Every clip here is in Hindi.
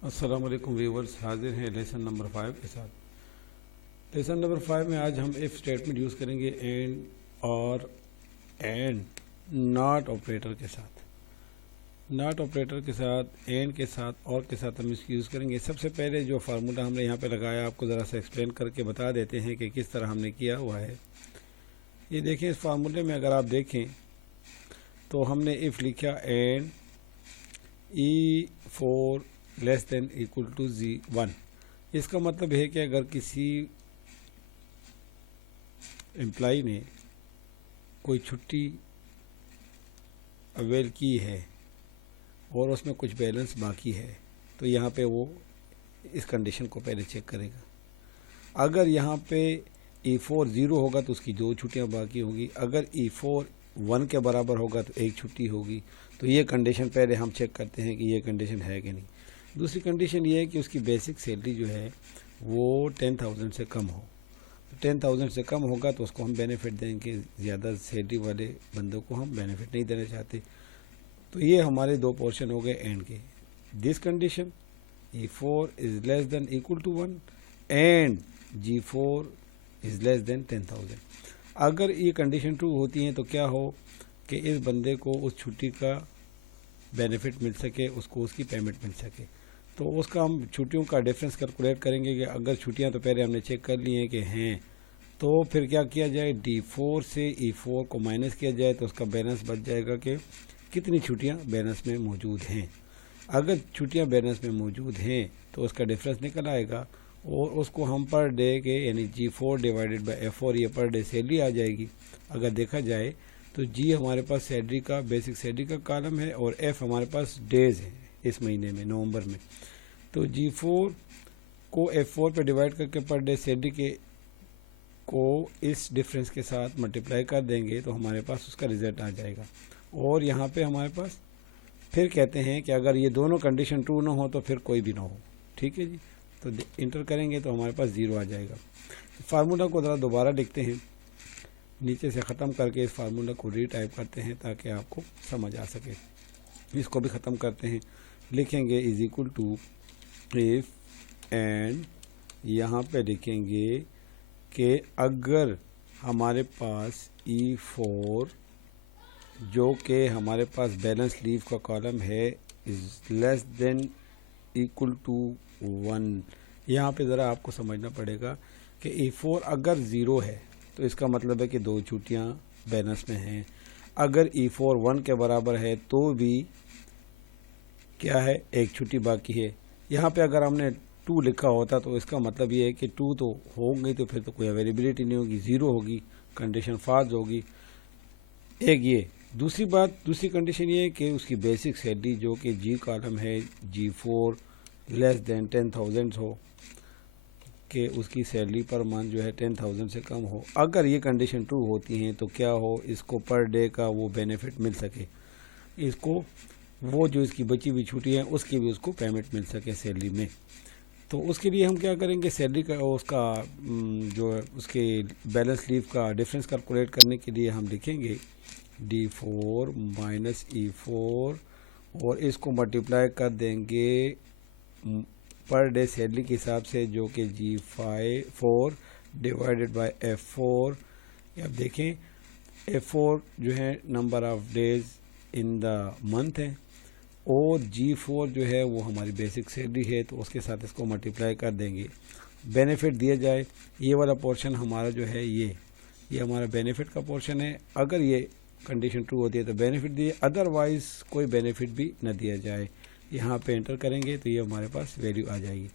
अस्सलाम वालेकुम व्यूवर्स, हाजिर हैं लेसन नंबर 5 के साथ। लेसन नंबर 5 में आज हम इफ़ स्टेटमेंट यूज़ करेंगे एंड और एंड नॉट ऑपरेटर के साथ। नॉट ऑपरेटर के साथ, एंड के साथ, और के साथ हम इसको यूज़ करेंगे। सबसे पहले जो फार्मूला हमने यहाँ पे लगाया आपको ज़रा सा एक्सप्लेन करके बता देते हैं कि किस तरह हमने किया हुआ है। ये देखें, इस फार्मूले में अगर आप देखें तो हमने इफ़ लिखा and E4 less than equal to Z1। इसका मतलब है कि अगर किसी एम्प्लाई ने कोई छुट्टी अवेल की है और उसमें कुछ बैलेंस बाकी है तो यहाँ पे वो इस कंडीशन को पहले चेक करेगा। अगर यहाँ पे E4 0 होगा तो उसकी 2 छुट्टियाँ बाकी होगी। अगर E4 1 के बराबर होगा तो 1 छुट्टी होगी। तो ये कंडीशन पहले हम चेक करते हैं कि ये कंडीशन है कि नहीं। दूसरी कंडीशन ये है कि उसकी बेसिक सैलरी जो है वो 10,000 से कम हो। तो 10,000 से कम होगा तो उसको हम बेनिफिट देंगे, ज़्यादा सैलरी वाले बंदों को हम बेनिफिट नहीं देना चाहते। तो ये हमारे 2 पोर्शन हो गए एंड के। This condition E4 is less than equal to 1 and G4 is less than 10,000। अगर ये कंडीशन ट्रू होती है तो क्या हो कि इस बंदे को उस छुट्टी का बेनिफिट मिल सके, उसको उसकी पेमेंट मिल सके। तो उसका हम छुट्टियों का डिफरेंस कैलकुलेट करेंगे कि अगर छुट्टियां तो पहले हमने चेक कर ली हैं कि हैं, तो फिर क्या किया जाए, D4 से E4 को माइनस किया जाए तो उसका बैलेंस बच जाएगा कि कितनी छुट्टियां बैलेंस में मौजूद हैं। अगर छुट्टियां बैलेंस में मौजूद हैं तो उसका डिफरेंस निकल आएगा और उसको हम पर डे के यानी G4 डिवाइडेड बाई F4 ये पर डे सैलरी आ जाएगी। अगर देखा जाए तो G हमारे पास सैलरी का, बेसिक सैलरी का कॉलम है और F हमारे पास डेज़ है इस महीने में, नवंबर में। तो G4 को F4 पे डिवाइड करके पर डे सैलरी के को इस डिफरेंस के साथ मल्टीप्लाई कर देंगे तो हमारे पास उसका रिजल्ट आ जाएगा। और यहाँ पे हमारे पास फिर कहते हैं कि अगर ये दोनों कंडीशन ट्रू ना हो तो फिर कोई भी ना हो। ठीक है जी, तो इंटर करेंगे तो हमारे पास 0 आ जाएगा। फार्मूला को ज़रा दोबारा लिखते हैं, नीचे से ख़त्म करके इस फार्मूला को रीटाइप करते हैं ताकि आपको समझ आ सके। इसको भी ख़त्म करते हैं, लिखेंगे is equal to if and, यहाँ पे लिखेंगे कि अगर हमारे पास E4 जो कि हमारे पास बैलेंस लीव का कॉलम है is less than equal to 1। यहाँ पे ज़रा आपको समझना पड़ेगा कि E4 अगर 0 है तो इसका मतलब है कि 2 छुट्टियाँ बैलेंस में हैं। अगर E4 1 के बराबर है तो भी क्या है, 1 छुट्टी बाकी है। यहाँ पे अगर हमने 2 लिखा होता तो इसका मतलब ये है कि 2 तो होंगे तो फिर तो कोई अवेलेबिलिटी नहीं होगी, 0 होगी, कंडीशन फाल्स होगी। एक ये दूसरी बात, दूसरी कंडीशन ये है कि उसकी बेसिक सैलरी जो कि G कॉलम है G4 लेस देन 10,000 हो, कि उसकी सैलरी पर मंथ जो है 10,000 से कम हो। अगर ये कंडीशन ट्रू होती हैं तो क्या हो, इसको पर डे का वो बेनिफिट मिल सके, इसको वो जो इसकी बची हुई छुट्टी है उसकी भी उसको पेमेंट मिल सके सैलरी में। तो उसके लिए हम क्या करेंगे, सैलरी का उसका जो है उसके बैलेंस लीव का डिफरेंस कैलकुलेट करने के लिए हम लिखेंगे D4 माइनस E4 और इसको मल्टीप्लाई कर देंगे पर डे सैलरी के हिसाब से जो कि G4 डिवाइडेड बाय F4। अब देखें F4 जो है number of days in the month है और G4 जो है वो हमारी बेसिक सैलरी है, तो उसके साथ इसको मल्टीप्लाई कर देंगे। बेनिफिट दिया जाए, ये वाला पोर्शन हमारा जो है ये हमारा बेनिफिट का पोर्शन है। अगर ये कंडीशन ट्रू होती है तो बेनिफिट दिए, अदरवाइज़ कोई बेनिफिट भी न दिया जाए। यहाँ पे एंटर करेंगे तो ये हमारे पास वैल्यू आ जाएगी।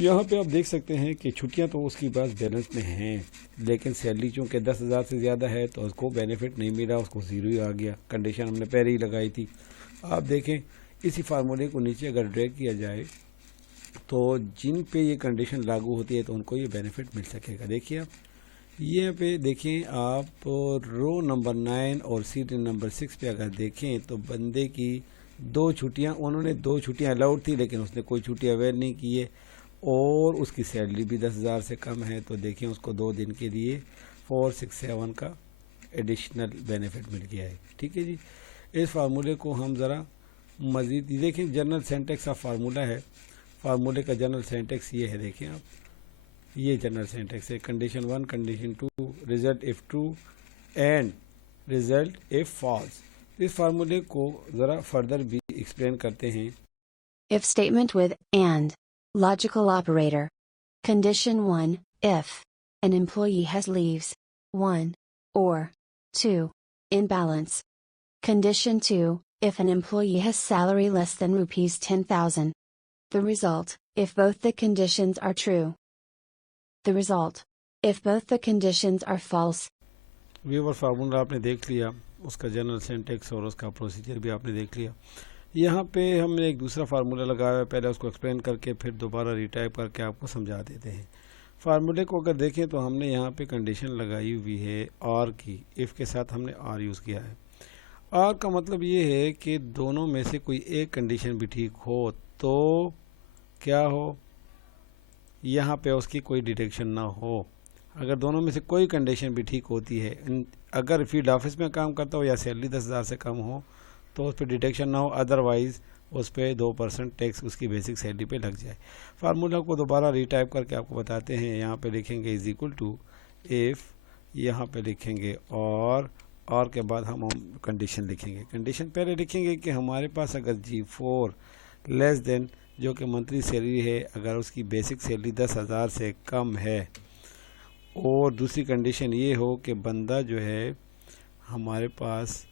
यहाँ पे आप देख सकते हैं कि छुट्टियाँ तो उसकी पास बैलेंस में हैं, लेकिन सैलरी चूँकि 10,000 से ज़्यादा है तो उसको बेनिफिट नहीं मिला, उसको 0 ही आ गया। कंडीशन हमने पहले ही लगाई थी। आप देखें इसी फार्मूले को नीचे अगर ड्रैग किया जाए तो जिन पे ये कंडीशन लागू होती है तो उनको ये बेनिफिट मिल सकेगा। देखिए आप ये पे देखें, आप रो नंबर 9 और सीरियल नंबर 6 पे अगर देखें तो बंदे की 2 छुट्टियाँ, उन्होंने 2 छुट्टियाँ अलाउड थी लेकिन उसने कोई छुट्टी अवेल नहीं की है और उसकी सैलरी भी 10,000 से कम है। तो देखें उसको 2 दिन के लिए 467 का एडिशनल बेनिफिट मिल गया है। ठीक है जी, इस फार्मूले को हम ज़रा मज़ीद देखें जनरल सेंटेक्स का फार्मूला है, फार्मूले का जनरल सेंटेक्स ये है, देखें आप, ये जनरल सेंटेक्स है, condition 1, condition 2, result if true and result if false. इस फार्मूले को ज़रा फर्दर भी एक्सप्लेन करते हैं। If statement with and logical operator. Condition 1, if an employee has leaves 1 or 2 in balance. Condition 2, if an employee has salary less than rupees 10,000. The result, if both the conditions are true. The result, if both the conditions are false. Viewer formula आपने देख लिया, उसका जनरल सेंटेक्स और उसका प्रोसीजर भी आपने देख लिया। यहाँ पे हमने एक दूसरा फार्मूला लगाया है, पहले उसको एक्सप्लेन करके फिर दोबारा रिटाइप करके आपको समझा देते हैं। फार्मूले को अगर देखें तो हमने यहाँ पे कंडीशन लगाई हुई है और की, इफ़ के साथ हमने और यूज़ किया है। और का मतलब ये है कि दोनों में से कोई एक कंडीशन भी ठीक हो तो क्या हो, यहाँ पे उसकी कोई डिटेक्शन ना हो। अगर दोनों में से कोई कंडीशन भी ठीक होती है, अगर फील्ड ऑफिस में काम करता हो या सैलरी 10,000 से कम हो तो उस पर डिटेक्शन ना हो, अदरवाइज़ उस पर 2% टैक्स उसकी बेसिक सैलरी पे लग जाए। फार्मूला को दोबारा रीटाइप करके आपको बताते हैं। यहाँ पे लिखेंगे इज इक्वल टू इफ़, यहाँ पे लिखेंगे और के बाद हम कंडीशन लिखेंगे। कंडीशन पहले लिखेंगे कि हमारे पास अगर G4 लेस देन जो कि मंथली सैलरी है, अगर उसकी बेसिक सैलरी 10,000 से कम है, और दूसरी कंडीशन ये हो कि बंदा जो है हमारे पास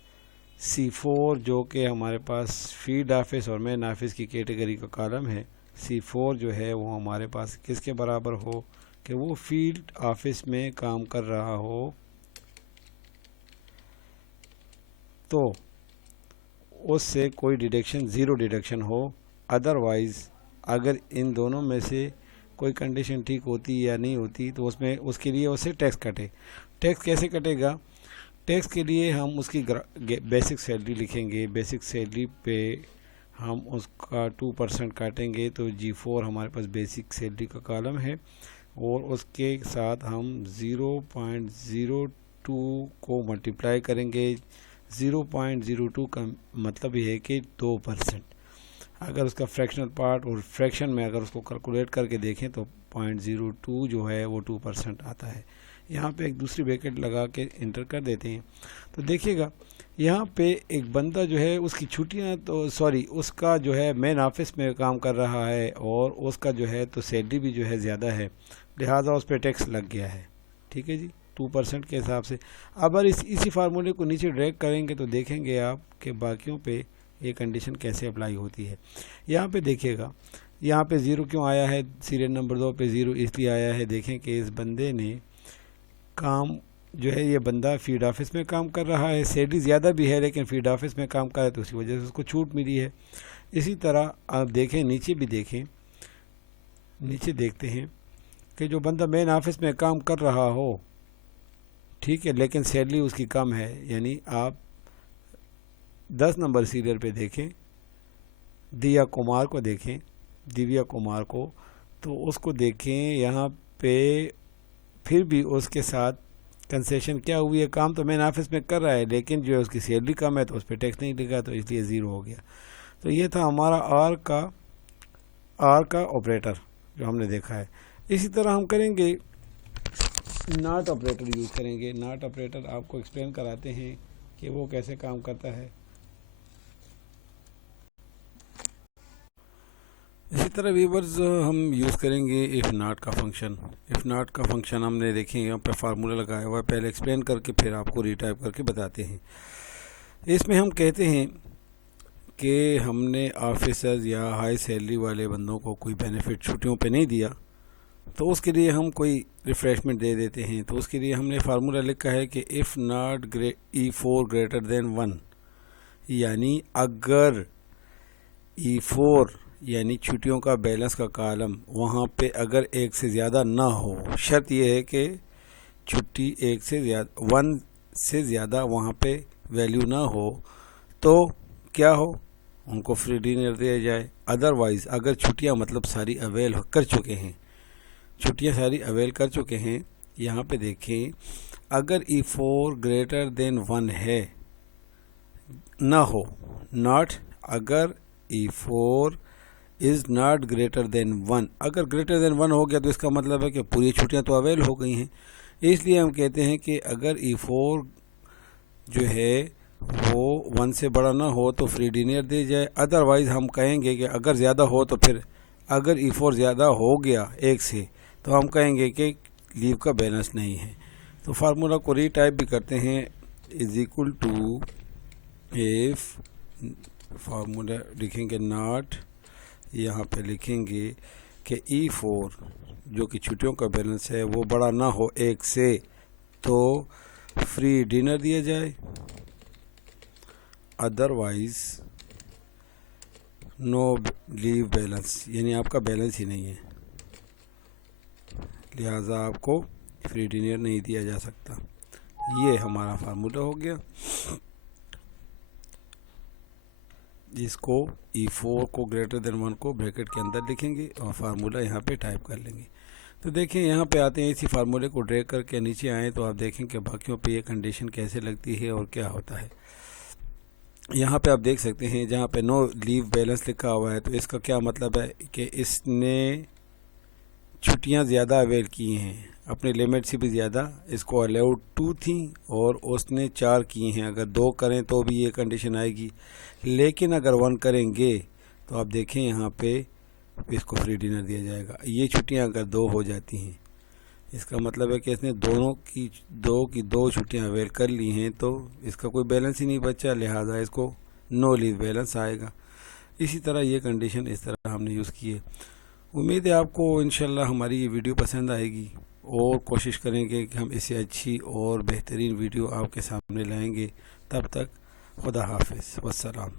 C4 जो कि हमारे पास फील्ड ऑफिस और मैन ऑफिस की कैटेगरी का कॉलम है, C4 जो है वो हमारे पास किसके बराबर हो कि वो फील्ड ऑफिस में काम कर रहा हो, तो उससे कोई डिडक्शन, ज़ीरो डिडक्शन हो। अदरवाइज़ अगर इन दोनों में से कोई कंडीशन ठीक होती या नहीं होती तो उसमें उसके लिए उसे टैक्स कटे। टैक्स कैसे कटेगा? टैक्स के लिए हम उसकी बेसिक सैलरी लिखेंगे, बेसिक सैलरी पे हम उसका 2% काटेंगे, तो G4 हमारे पास बेसिक सैलरी का कॉलम है, और उसके साथ हम 0.02 को मल्टीप्लाई करेंगे। 0.02 का मतलब ये है कि 2%। अगर उसका फ्रैक्शनल पार्ट और फ्रैक्शन में अगर उसको कैलकुलेट करके देखें तो 0.02 जो है वो 2% आता है। यहाँ पे एक दूसरी ब्रैकेट लगा के इंटर कर देते हैं तो देखिएगा यहाँ पे एक बंदा जो है उसकी छुट्टियाँ तो उसका जो है मेन ऑफिस में काम कर रहा है और उसका जो है तो सैलरी भी जो है ज़्यादा है, लिहाजा उस पर टैक्स लग गया है। ठीक है जी, 2% के हिसाब से। अब इसी फार्मूले को नीचे ड्रैग करेंगे तो देखेंगे आप कि बाकियों पे ये कंडीशन कैसे अप्लाई होती है। यहाँ पे देखिएगा, यहाँ पे 0 क्यों आया है, सीरियल नंबर 2 पे 0 इसलिए आया है। देखें कि इस बंदे ने काम जो है, ये बंदा फील्ड ऑफिस में काम कर रहा है, सैलरी ज़्यादा भी है लेकिन फील्ड ऑफिस में काम कर रहा है तो उसी वजह से उसको छूट मिली है। इसी तरह आप देखें नीचे भी देखें, नीचे देखते हैं कि जो बंदा मेन ऑफिस में काम कर रहा हो, ठीक है, लेकिन सैलरी उसकी कम है, यानी आप 10 नंबर सीरियल पे देखें, दिव्या कुमार को देखें, दिव्या कुमार को, तो उसको देखें यहाँ पे फिर भी उसके साथ कंसेशन क्या हुई है, काम तो मेन ऑफिस में कर रहा है लेकिन जो है उसकी सैलरी कम है तो उस पर टैक्स नहीं लगा, तो इसलिए 0 हो गया। तो ये था हमारा आर का ऑपरेटर जो हमने देखा है। इसी तरह हम करेंगे नॉट ऑपरेटर यूज़ करेंगे। नॉट ऑपरेटर आपको एक्सप्लेन कराते हैं कि वो कैसे काम करता है। इसी तरह व्यूवर्स हम यूज़ करेंगे इफ़ नॉट का फंक्शन। इफ़ नॉट का फंक्शन हमने देखें यहाँ पे फार्मूला लगाया हुआ है, पहले एक्सप्लेन करके फिर आपको रीटाइप करके बताते हैं। इसमें हम कहते हैं कि हमने ऑफिसर्स या हाई सैलरी वाले बंदों को कोई बेनिफिट छुट्टियों पे नहीं दिया, तो उसके लिए हम कोई रिफ़्रेशमेंट दे देते हैं। तो उसके लिए हमने फार्मूला लिखा है कि if not E4 greater than 1, यानी अगर E4 यानी छुट्टियों का बैलेंस का कॉलम वहाँ पे अगर 1 से ज़्यादा ना हो, शर्त यह है कि छुट्टी 1 से ज़्यादा वहाँ पे वैल्यू ना हो, तो क्या हो, उनको फ्री डिनर दिया जाए। अदरवाइज़ अगर छुट्टियाँ मतलब सारी अवेल कर चुके हैं, छुट्टियाँ सारी अवेल कर चुके हैं, यहाँ पे देखें अगर E4 ग्रेटर देन 1 है, ना हो, नॉट अगर E4 is not greater than 1। अगर ग्रेटर देन 1 हो गया तो इसका मतलब है कि पूरी छुट्टियां तो अवेल हो गई हैं। इसलिए हम कहते हैं कि अगर E4 जो है वो 1 से बड़ा ना हो तो फ्री डिनर दी जाए। अदरवाइज़ हम कहेंगे कि अगर ज़्यादा हो तो फिर अगर E4 ज़्यादा हो गया 1 से तो हम कहेंगे कि लीव का बैलेंस नहीं है। तो फार्मूला को रीटाइप भी करते हैं, is equal to if formula लिखेंगे नॉट, यहाँ पे लिखेंगे कि E4 जो कि छुट्टियों का बैलेंस है वो बड़ा ना हो 1 से तो फ्री डिनर दिया जाए, अदरवाइज नो लीव बैलेंस, यानी आपका बैलेंस ही नहीं है, लिहाजा आपको फ्री डिनर नहीं दिया जा सकता। ये हमारा फार्मूला हो गया। इसको E4 को ग्रेटर देन 1 को ब्रैकेट के अंदर लिखेंगे और फार्मूला यहाँ पे टाइप कर लेंगे। तो देखें यहाँ पे आते हैं, इसी फार्मूले को ड्रैग करके नीचे आए तो आप देखें कि बाकियों पे ये कंडीशन कैसे लगती है और क्या होता है। यहाँ पे आप देख सकते हैं जहाँ पे नो लीव बैलेंस लिखा हुआ है तो इसका क्या मतलब है कि इसने छुट्टियाँ ज़्यादा अवेल की हैं, अपने लिमिट से भी ज़्यादा, इसको अलाउड 2 थी और उसने 4 की हैं। अगर 2 करें तो भी ये कंडीशन आएगी, लेकिन अगर 1 करेंगे तो आप देखें यहाँ पे इसको फ्री डिनर दिया जाएगा। ये छुट्टियाँ अगर 2 हो जाती हैं इसका मतलब है कि इसने दो की दो छुट्टियाँ अवेल कर ली हैं तो इसका कोई बैलेंस ही नहीं बचा, लिहाजा इसको नो लीव बैलेंस आएगा। इसी तरह ये कंडीशन इस तरह हमने यूज़ की है। उम्मीद है आपको इंशाल्लाह हमारी ये वीडियो पसंद आएगी और कोशिश करेंगे कि हम इससे अच्छी और बेहतरीन वीडियो आपके सामने लाएंगे। तब तक खुदा हाफिज़, वस्सलाम।